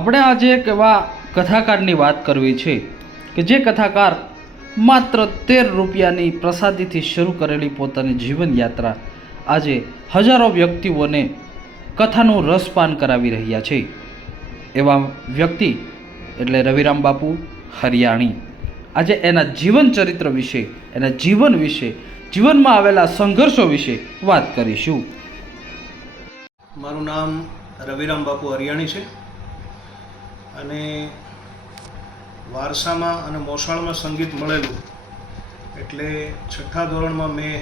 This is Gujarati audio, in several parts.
આપણે આજે એક એવા કથાકારની વાત કરવી છે કે જે કથાકાર માત્ર તેર રૂપિયાની પ્રસાદીથી શરૂ કરેલી પોતાની જીવન યાત્રા આજે હજારો વ્યક્તિઓને કથાનું રસપાન કરાવી રહ્યા છે. એવા વ્યક્તિ એટલે રવિરામ બાપુ હરિયાણી. આજે એના જીવન ચરિત્ર વિશે, એના જીવન વિશે, જીવનમાં આવેલા સંઘર્ષો વિશે વાત કરીશું. મારું નામ રવિરામ બાપુ હરિયાણી છે. અને વારસામાં અને મોસાળમાં સંગીત મળેલું એટલે છઠ્ઠા ધોરણમાં મેં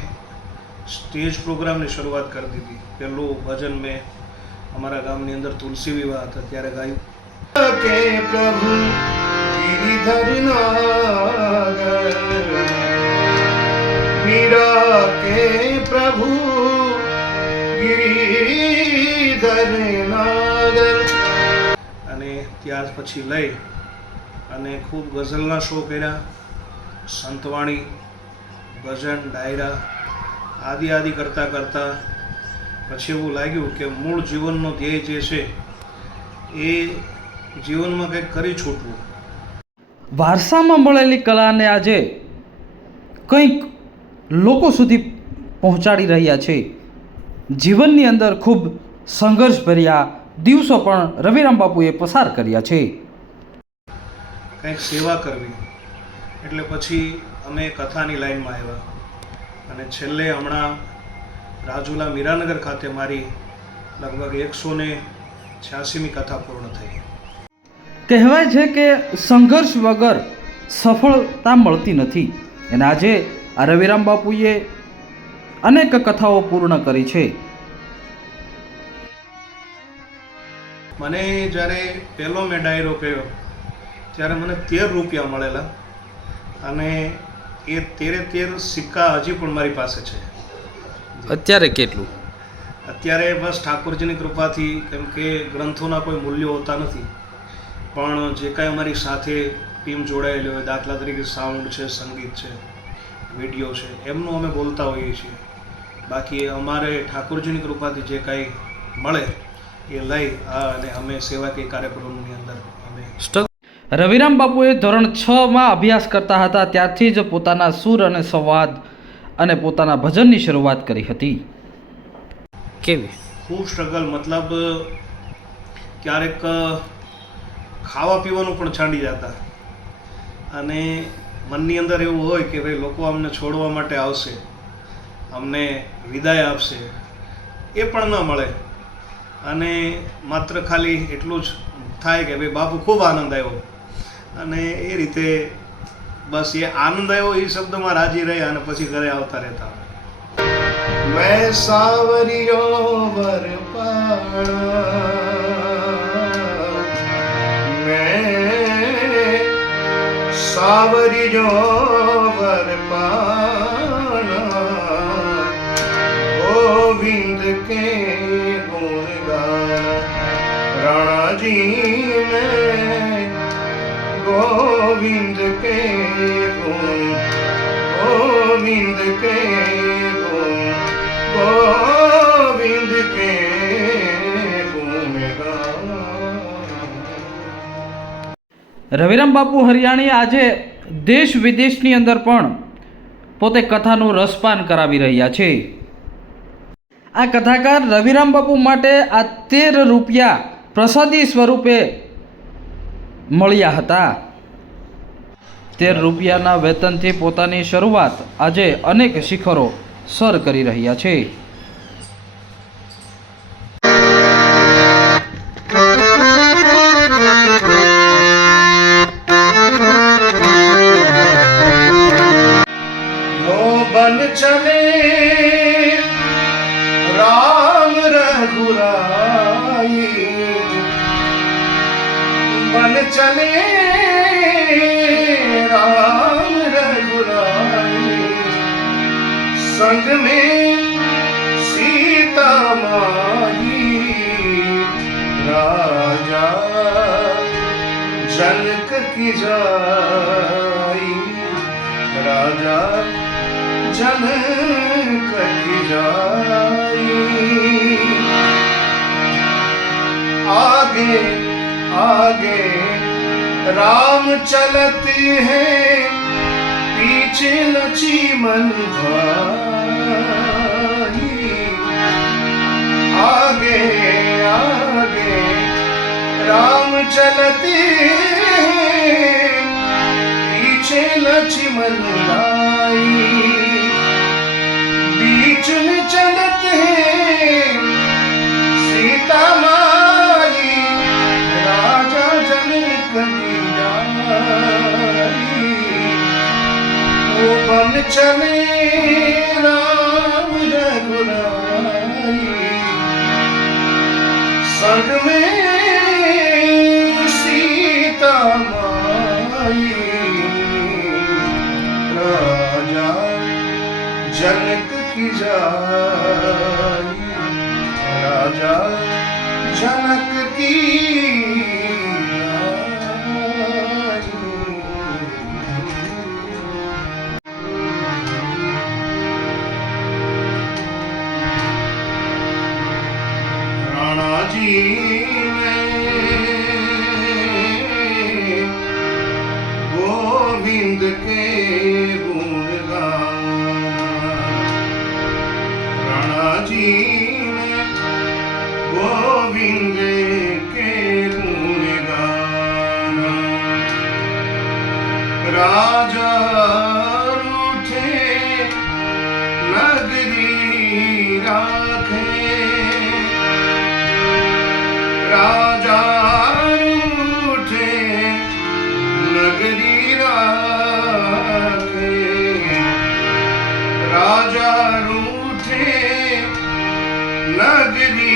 સ્ટેજ પ્રોગ્રામની શરૂઆત કરી દીધી. પહેલું ભજન મેં અમારા ગામની અંદર તુલસી વિવાહ હતા, ત્યારે ગાયું. કે પ્રભુ ગિરિધર નાગર કે પ્રભુ ત્યાર પછી લઈ અને ખૂબ ગઝલના શો કર્યા. સંતવાણી ભજન ડાયરા આદિ આદિ કરતાં કરતાં પછી એવું લાગ્યું કે મૂળ જીવનનો ધ્યેય જે છે એ જીવનમાં કંઈક કરી છૂટવું. વારસામાં મળેલી કલાને આજે કંઈક લોકો સુધી પહોંચાડી રહ્યા છે. જીવનની અંદર ખૂબ સંઘર્ષભર્યા દિવસો પણ રવિરામ બાપુએ પસાર કર્યા છે. કંઈક સેવા કરવી. એટલે પછી અમે કથાની લાઈનમાં આવ્યા. અને છેલ્લે હમણાં રાજુલા મીરાનગર ખાતે મારી લગભગ એકસો ને છ્યાસીમી કથા પૂર્ણ થઈ. કહેવાય છે કે સંઘર્ષ વગર સફળતા મળતી નથી. અને આજે આ રવિરામ બાપુએ અનેક કથાઓ પૂર્ણ કરી છે. મને જ્યારે પહેલો મેં ડાયરો કર્યો ત્યારે મને તેર રૂપિયા મળેલા અને એ તેરે તેર સિક્કા હજી પણ મારી પાસે છે. અત્યારે કેટલું? અત્યારે બસ ઠાકોરજીની કૃપાથી કેમ કે ગ્રંથોના કોઈ મૂલ્યો હોતા નથી પણ જે કાંઈ અમારી સાથે ટીમ જોડાયેલી હોય દાખલા તરીકે સાઉન્ડ છે સંગીત છે વીડિયો છે એમનું અમે બોલતા હોઈએ છીએ. બાકી અમારે ઠાકોરજીની કૃપાથી જે કાંઈ મળે એ લઈ અને અમે સેવાકીય કાર્યક્રમોની અંદર અમે રવિરામ બાપુએ ધોરણ છમાં અભ્યાસ કરતા હતા ત્યારથી જ પોતાના સૂર અને સંવાદ અને પોતાના ભજનની શરૂઆત કરી હતી. કેવી? ખૂબ સ્ટ્રગલ મતલબ ક્યારેક ખાવા પીવાનું પણ છાંડી જતા. અને મનની અંદર એવું હોય કે ભાઈ લોકો અમને છોડવા માટે આવશે અમને વિદાય આપશે એ પણ ન મળે. અને માત્ર ખાલી એટલું જ થાય કે ભાઈ બાપુ ખૂબ આનંદ આવ્યો. અને એ રીતે બસ એ આનંદ આવ્યો, એ શબ્દમાં રાજી રહ્યા અને પછી ઘરે આવતા રહેતા. મેં સાવરિયો વરપાણા મેં સાવરિયો વરપાણા ગોવિંદ કે મેં ગોવિંદ કે ગુણ ગોવિંદ કે ગુણ ગોવિંદ કે રવિરામ બાપુ હરિયાણી આજે દેશ વિદેશની અંદર પણ પોતે કથાનું રસપાન કરાવી રહ્યા છે. આ કથાકાર રવિરામ બાપુ માટે આ તેર રૂપિયા પ્રસાદી સ્વરૂપે મળ્યા હતા તેર રૂપિયાના વેતનથી પોતાની શરૂઆત આજે અનેક શિખરો સર કરી રહ્યા છે लो बन चले राम रघुराई बन चले राम रघुराई संग में सीता माई। राजा जनक की जाई। राजा जनक की जाई। आगे आगे राम चलते हैं पीछे लक्ष्मण भाई आगे आगे राम चलते हैं पीछे लक्ष्मण भाई बीच में चलते ਬਨ ਚਲੇ ਰਾਮ ਰਗੁਨਾਈ ਸੰਗ ਮੇ ਸੀਤਾ ਮਾਈ। ਰਾਜਾ ਜਨਕ ਕੀ ਜਾਈ। ਰਾਜਾ ਜਨਕ ਕੀ জীবে গোবিন্দ কে রাণাজীবে গোবিন্দ কে রাজা উঠে নগরী রাজ give me